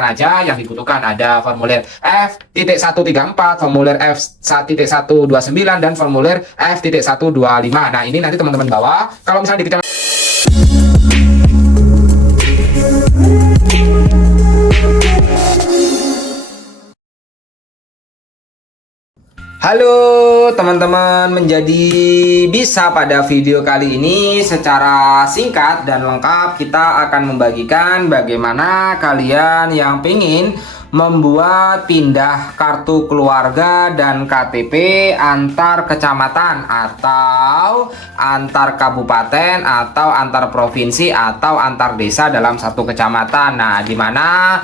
aja yang dibutuhkan ada formulir F.134, formulir F.129 dan formulir F.125. Nah, ini nanti teman-teman bawa kalau misalnya di kecamatan. Halo teman-teman, menjadi bisa pada video kali ini secara singkat dan lengkap kita akan membagikan bagaimana kalian yang pengen membuat pindah kartu keluarga dan KTP antar kecamatan atau antar kabupaten atau antar provinsi atau antar desa dalam satu kecamatan. Nah, dimana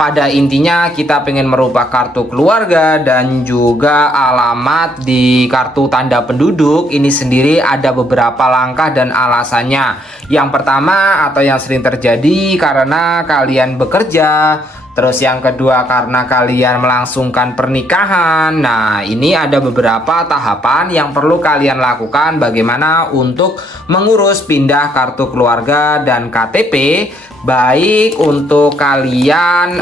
pada intinya kita pengen merubah kartu keluarga dan juga alamat di kartu tanda penduduk ini sendiri ada beberapa langkah dan alasannya. Yang pertama atau yang sering terjadi karena kalian bekerja. Terus yang kedua karena kalian melangsungkan pernikahan. Nah, ini ada beberapa tahapan yang perlu kalian lakukan bagaimana untuk mengurus pindah kartu keluarga dan KTP, baik untuk kalian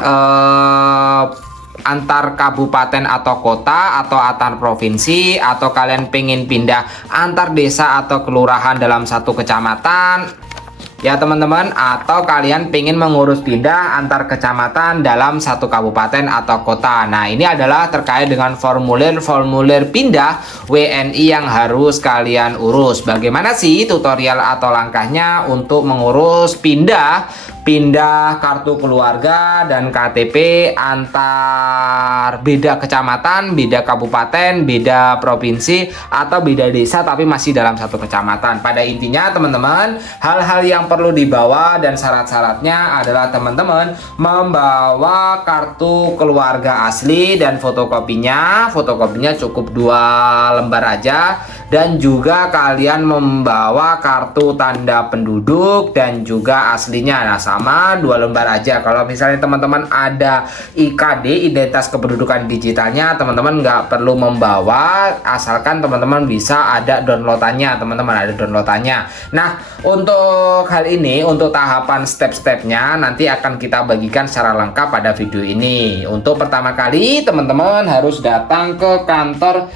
antar kabupaten atau kota atau antar provinsi, atau kalian pengen pindah antar desa atau kelurahan dalam satu kecamatan ya teman-teman, atau kalian pengen mengurus pindah antar kecamatan dalam satu kabupaten atau kota. Nah, ini adalah terkait dengan formulir pindah WNI yang harus kalian urus. Bagaimana sih tutorial atau langkahnya untuk mengurus pindah kartu keluarga dan KTP antar beda kecamatan, beda kabupaten, beda provinsi atau beda desa tapi masih dalam satu kecamatan. Pada intinya teman-teman, hal-hal yang perlu dibawa dan syarat-syaratnya adalah teman-teman membawa kartu keluarga asli dan fotokopinya cukup 2 lembar aja, dan juga kalian membawa kartu tanda penduduk dan juga aslinya. Nah, sama 2 lembar aja. Kalau misalnya teman-teman ada IKD, identitas kependudukan digitalnya, teman-teman nggak perlu membawa, asalkan teman-teman bisa ada downloadannya, teman-teman ada downloadannya. Nah, untuk hal ini, untuk tahapan step-stepnya nanti akan kita bagikan secara lengkap pada video ini. Untuk pertama kali teman-teman harus datang ke kantor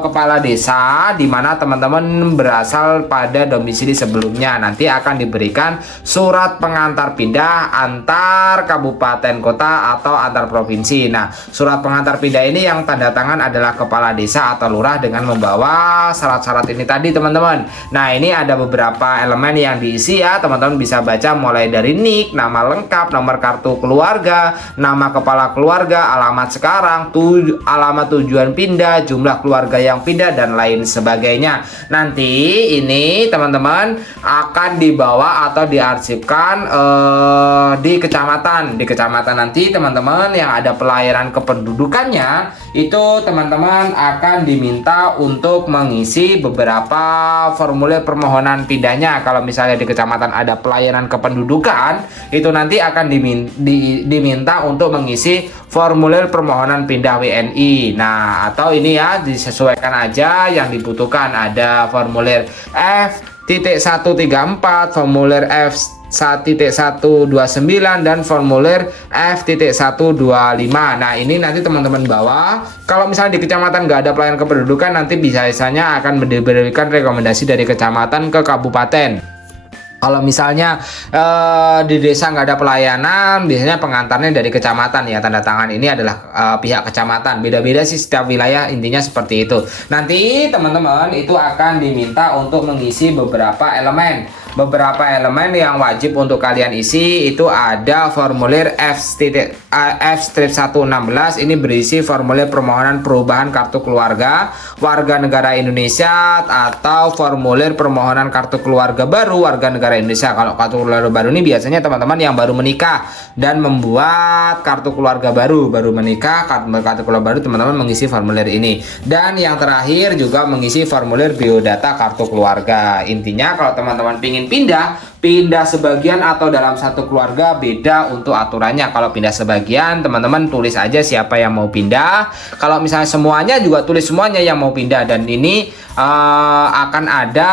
kepala desa di mana teman-teman berasal pada domisili sebelumnya. Nanti akan diberikan surat pengantar pindah antar kabupaten kota atau antar provinsi. Nah, surat pengantar pindah ini yang tanda tangan adalah kepala desa atau lurah dengan membawa syarat-syarat ini tadi teman-teman. Nah, ini ada beberapa elemen yang diisi ya, teman-teman bisa baca mulai dari NIK, nama lengkap, nomor kartu keluarga, nama kepala keluarga, alamat sekarang, alamat tujuan pindah, jumlah keluarga yang pindah dan lain sebagainya. Nanti ini teman-teman akan dibawa atau diarsipkan di kecamatan. Di kecamatan nanti teman-teman yang ada pelayanan kependudukannya itu teman-teman akan diminta untuk mengisi beberapa formulir permohonan pindahnya. Kalau misalnya di kecamatan ada pelayanan kependudukan, itu nanti akan diminta untuk mengisi formulir permohonan pindah WNI. Nah, atau ini ya disesuaikan aja yang dibutuhkan. Ada formulir F.134, formulir F.129 dan formulir F.125. Nah, ini nanti teman-teman bawa. Kalau misalnya di kecamatan nggak ada pelayanan kependudukan, nanti biasanya akan diberikan rekomendasi dari kecamatan ke kabupaten. Kalau misalnya di desa nggak ada pelayanan, biasanya pengantarnya dari kecamatan ya, tanda tangan ini adalah pihak kecamatan. Beda-beda sih setiap wilayah, intinya seperti itu. Nanti teman-teman itu akan diminta untuk mengisi beberapa elemen. Beberapa elemen yang wajib untuk kalian isi itu ada formulir F.116. Ini berisi formulir permohonan perubahan kartu keluarga warga negara Indonesia atau formulir permohonan kartu keluarga baru warga negara Indonesia. Kalau kartu keluarga baru ini biasanya teman-teman yang baru menikah dan membuat kartu keluarga baru menikah, kartu keluarga baru, teman-teman mengisi formulir ini. Dan yang terakhir juga mengisi formulir biodata kartu keluarga. Intinya kalau teman-teman pingin pindah pindah sebagian atau dalam satu keluarga beda untuk aturannya. Kalau pindah sebagian, teman-teman tulis aja siapa yang mau pindah. Kalau misalnya semuanya, juga tulis semuanya yang mau pindah. Dan ini akan ada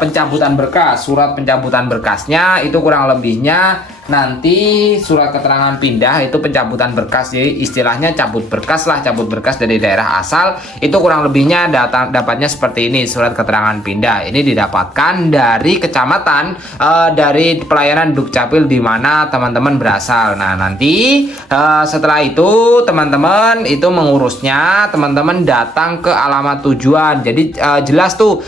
pencabutan berkas, surat pencabutan berkasnya itu kurang lebihnya nanti surat keterangan pindah itu pencabutan berkas, jadi istilahnya cabut berkas lah, cabut berkas dari daerah asal itu kurang lebihnya dapatnya seperti ini. Surat keterangan pindah ini didapatkan dari kecamatan, dari pelayanan Dukcapil di mana teman-teman berasal. Nah nanti setelah itu teman-teman itu mengurusnya, teman-teman datang ke alamat tujuan. Jadi jelas tuh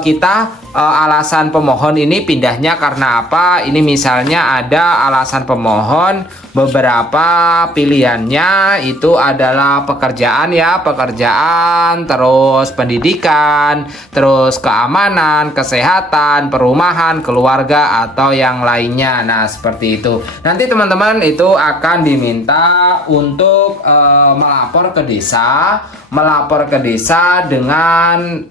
kita alasan pemohon ini pindahnya karena apa. Ini misalnya ada alasan pemohon, beberapa pilihannya itu adalah pekerjaan ya, pekerjaan, terus pendidikan, terus keamanan, kesehatan, perumahan, keluarga, atau yang lainnya. Nah seperti itu. Nanti teman-teman itu akan diminta untuk melapor ke desa, dengan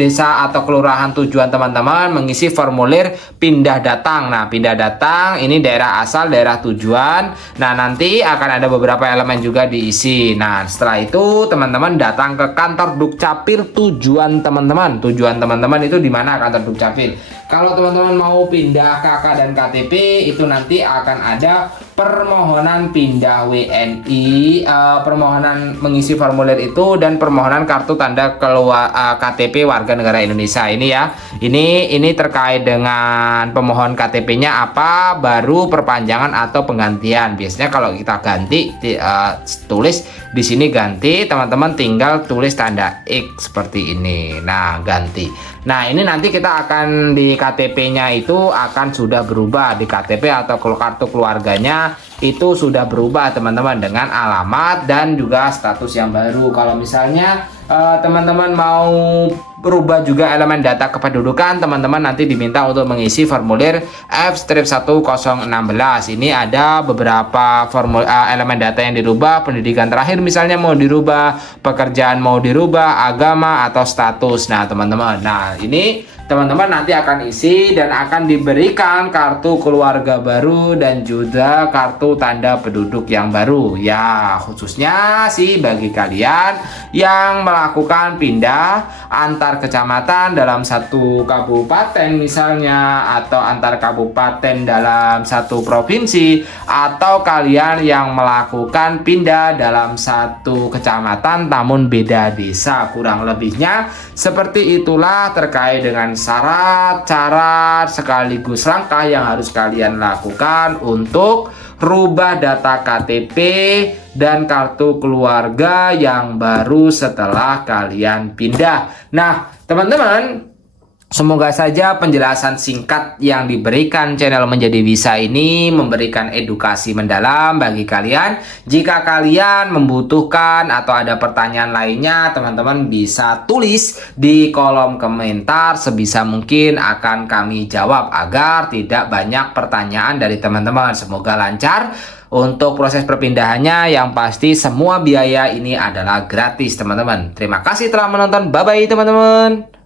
desa atau kelurahan tujuan teman-teman, mengisi formulir pindah datang. Nah pindah datang ini daerah asal, daerah tujuan. Nah nanti akan ada beberapa elemen juga diisi. Nah setelah itu teman-teman datang ke kantor Dukcapil tujuan teman-teman. Tujuan teman-teman itu di mana kantor Dukcapil? Kalau teman-teman mau pindah KK dan KTP itu nanti akan ada permohonan pindah WNI, permohonan mengisi formulir itu, dan permohonan kartu tanda keluar KTP warga negara Indonesia ini ya. Ini terkait dengan pemohon KTP-nya apa, baru perpanjangan atau penggantian. Biasanya kalau kita ganti tulis di sini ganti, teman-teman tinggal tulis tanda X seperti ini. Nah, ganti. Nah, ini nanti kita akan di KTP-nya itu akan sudah berubah, di KTP atau kartu keluarganya itu sudah berubah teman-teman, dengan alamat dan juga status yang baru. Kalau misalnya teman-teman mau berubah juga elemen data kependudukan, teman-teman nanti diminta untuk mengisi formulir F-1016. Ini ada beberapa elemen data yang dirubah, pendidikan terakhir misalnya mau dirubah, pekerjaan mau dirubah, agama atau status. Nah teman-teman, nah ini teman-teman nanti akan isi dan akan diberikan kartu keluarga baru dan juga kartu tanda penduduk yang baru ya, khususnya sih bagi kalian yang melakukan pindah antar kecamatan dalam satu kabupaten misalnya, atau antar kabupaten dalam satu provinsi, atau kalian yang melakukan pindah dalam satu kecamatan namun beda desa. Kurang lebihnya seperti itulah terkait dengan syarat, cara, sekaligus langkah yang harus kalian lakukan untuk rubah data KTP dan kartu keluarga yang baru setelah kalian pindah. Nah, teman-teman, semoga saja penjelasan singkat yang diberikan channel Menjadi Bisa ini memberikan edukasi mendalam bagi kalian. Jika kalian membutuhkan atau ada pertanyaan lainnya, teman-teman bisa tulis di kolom komentar. Sebisa mungkin akan kami jawab agar tidak banyak pertanyaan dari teman-teman. Semoga lancar untuk proses perpindahannya. Yang pasti semua biaya ini adalah gratis teman-teman. Terima kasih telah menonton. Bye-bye teman-teman.